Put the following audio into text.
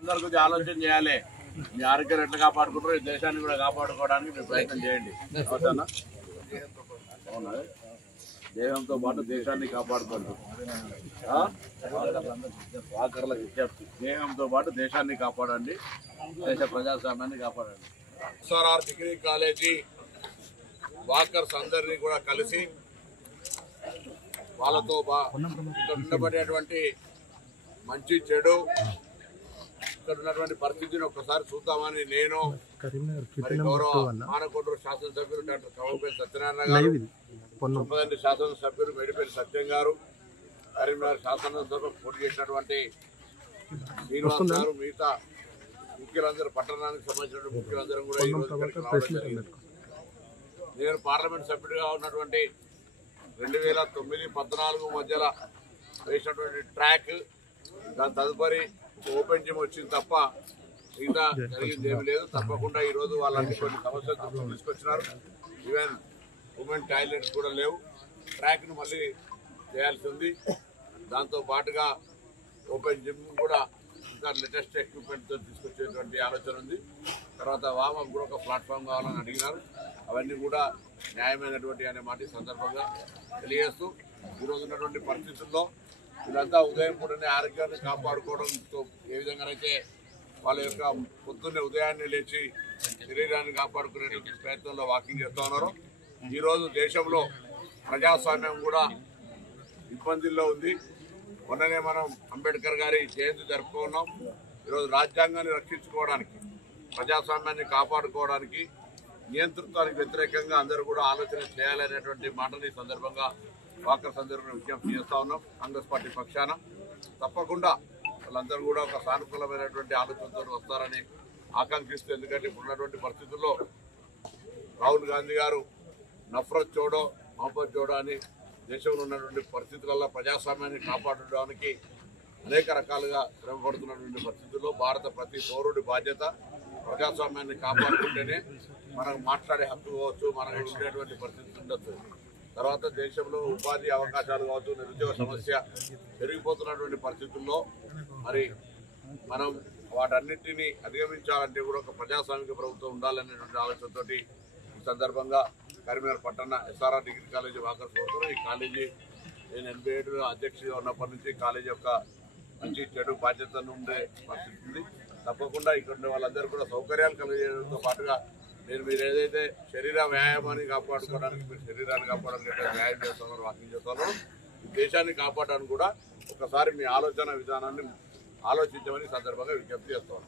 అందరు కొంచెం ఆలోచన చేయాలి. మీ ఆరోగ్యాన్ని ఎట్లా కాపాడుకుంటారో ఈ దేశాన్ని కూడా కాపాడుకోవడానికి మీరు ప్రయత్నం చేయండి. అవునా? అవునా? దేహంతో పాటు దేశాన్ని కాపాడుకోండి. వాకర్ల విజ్ఞప్తి, దేహంతో పాటు దేశాన్ని కాపాడండి, దేశ ప్రజాస్వామ్యాన్ని కాపాడండి. ఎస్ఆర్ఆర్ డిగ్రీ కాలేజీ వాకర్స్ అందరినీ కూడా కలిసి వాళ్ళతో ఉండబడేటువంటి మంచి చెడు ఇక్కడ ఉన్నటువంటి పరిస్థితిని ఒక్కసారి చూద్దామని నేను గౌరవ మానకొండూరు శాసనసభ్యులు డాక్టర్ కవ్వంపల్లి సత్యనారాయణ గారు, చొప్పదండి శాసనసభ్యులు మేడిపల్లి సత్యం గారు, కరీంనగర్ శాసనసభ పోటీ చేసినటువంటి శ్రీనివాస్ గారు, మిగతా ముఖ్యులందరూ, పట్టణానికి సంబంధించిన ముఖ్యులందరూ కూడా ఈరోజు నేను పార్లమెంట్ సభ్యుడిగా ఉన్నటువంటి 2009-14 మధ్యలో వేసినటువంటి ట్రాక్, దాని తదుపరి ఓపెన్ జిమ్ వచ్చింది తప్ప మిగతా జరిగింది ఏమి లేదు. తప్పకుండా ఈరోజు వాళ్ళన్ని కొన్ని సమస్యలు తీసుకొచ్చినారు. ఈవెన్ ఉమెన్ టాయిలెట్స్ కూడా లేవు. ట్రాక్ను మళ్ళీ చేయాల్సి ఉంది. దాంతో పాటుగా ఓపెన్ జిమ్ కూడా ఇంకా లేటెస్ట్ ఎక్విప్మెంట్తో తీసుకొచ్చేటువంటి ఆలోచన ఉంది. తర్వాత వామప్ కూడా ఒక ప్లాట్ఫామ్ కావాలని అడిగినారు. అవన్నీ కూడా న్యాయమైనటువంటి అనే మాట సందర్భంగా తెలియజేస్తూ, ఈరోజు ఉన్నటువంటి పరిస్థితుల్లో వీళ్ళంతా ఉదయం పూటనే ఆరోగ్యాన్ని కాపాడుకోవడంతో ఏ విధంగానైతే వాళ్ళ యొక్క పొద్దున్నే ఉదయాన్నే లేచి శరీరాన్ని కాపాడుకునే ప్రయత్నంలో వాకింగ్ చేస్తూ ఉన్నారు. ఈరోజు దేశంలో ప్రజాస్వామ్యం కూడా ఇబ్బందుల్లో ఉంది. మొన్ననే మనం అంబేద్కర్ గారి జయంతి జరుపుకున్నాం. ఈరోజు రాజ్యాంగాన్ని రక్షించుకోవడానికి, ప్రజాస్వామ్యాన్ని కాపాడుకోవడానికి, నియంతృత్వానికి వ్యతిరేకంగా అందరూ కూడా ఆలోచన చేయాలనేటువంటి మాటని సందర్భంగా వాకర్ సందర్భంగా విజ్ఞప్తి చేస్తా ఉన్నాం. కాంగ్రెస్ పార్టీ పక్షాన తప్పకుండా వాళ్ళందరూ కూడా ఒక సానుకూలమైనటువంటి ఆలోచనతో వస్తారని ఆకాంక్షిస్తూ, ఎందుకంటే ఇప్పుడున్నటువంటి పరిస్థితుల్లో రాహుల్ గాంధీ గారు నఫరత్ చోడో మహబ్బత్ చోడో అని దేశంలో ఉన్నటువంటి పరిస్థితులలో ప్రజాస్వామ్యాన్ని కాపాడడానికి అనేక రకాలుగా శ్రమపడుతున్నటువంటి పరిస్థితుల్లో భారత ప్రతి పౌరుడి బాధ్యత ప్రజాస్వామ్యాన్ని కాపాడుకుంటేనే మనకు మాట్లాడే హక్కు కావచ్చు, మనకు ఉండేటువంటి పరిస్థితి ఉండొచ్చు. తర్వాత దేశంలో ఉపాధి అవకాశాలు కావచ్చు, నిరుద్యోగ సమస్య పెరిగిపోతున్నటువంటి పరిస్థితుల్లో మరి మనం వాటన్నిటినీ అధిగమించాలంటే కూడా ఒక ప్రజాస్వామిక ప్రభుత్వం ఉండాలనేటువంటి ఆలోచనతో ఈ సందర్భంగా కరీంనగర్ పట్టణ ఎస్ఆర్ఆర్ డిగ్రీ కాలేజీ వాకర్స్ కోరుతున్నాం. ఈ కాలేజీ నేను 87 అధ్యక్షుడిగా ఉన్నప్పటి నుంచి కాలేజీ యొక్క మంచి చెడు బాధ్యతను ఉండే పరిస్థితి ఉంది. తప్పకుండా ఇక్కడ ఉండే వాళ్ళందరూ కూడా సౌకర్యాలు కలిగేయడంతో పాటుగా మీరు ఏదైతే శరీర వ్యాయామాన్ని కాపాడుకోవడానికి, మీరు శరీరాన్ని కాపాడడానికి వ్యాయామం చేస్తున్నారు, వాకింగ్ చేస్తున్నారు, ఈ దేశాన్ని కాపాడడానికి కూడా ఒకసారి మీ ఆలోచన విధానాన్ని ఆలోచించమని సందర్భంగా విజ్ఞప్తి చేస్తాను.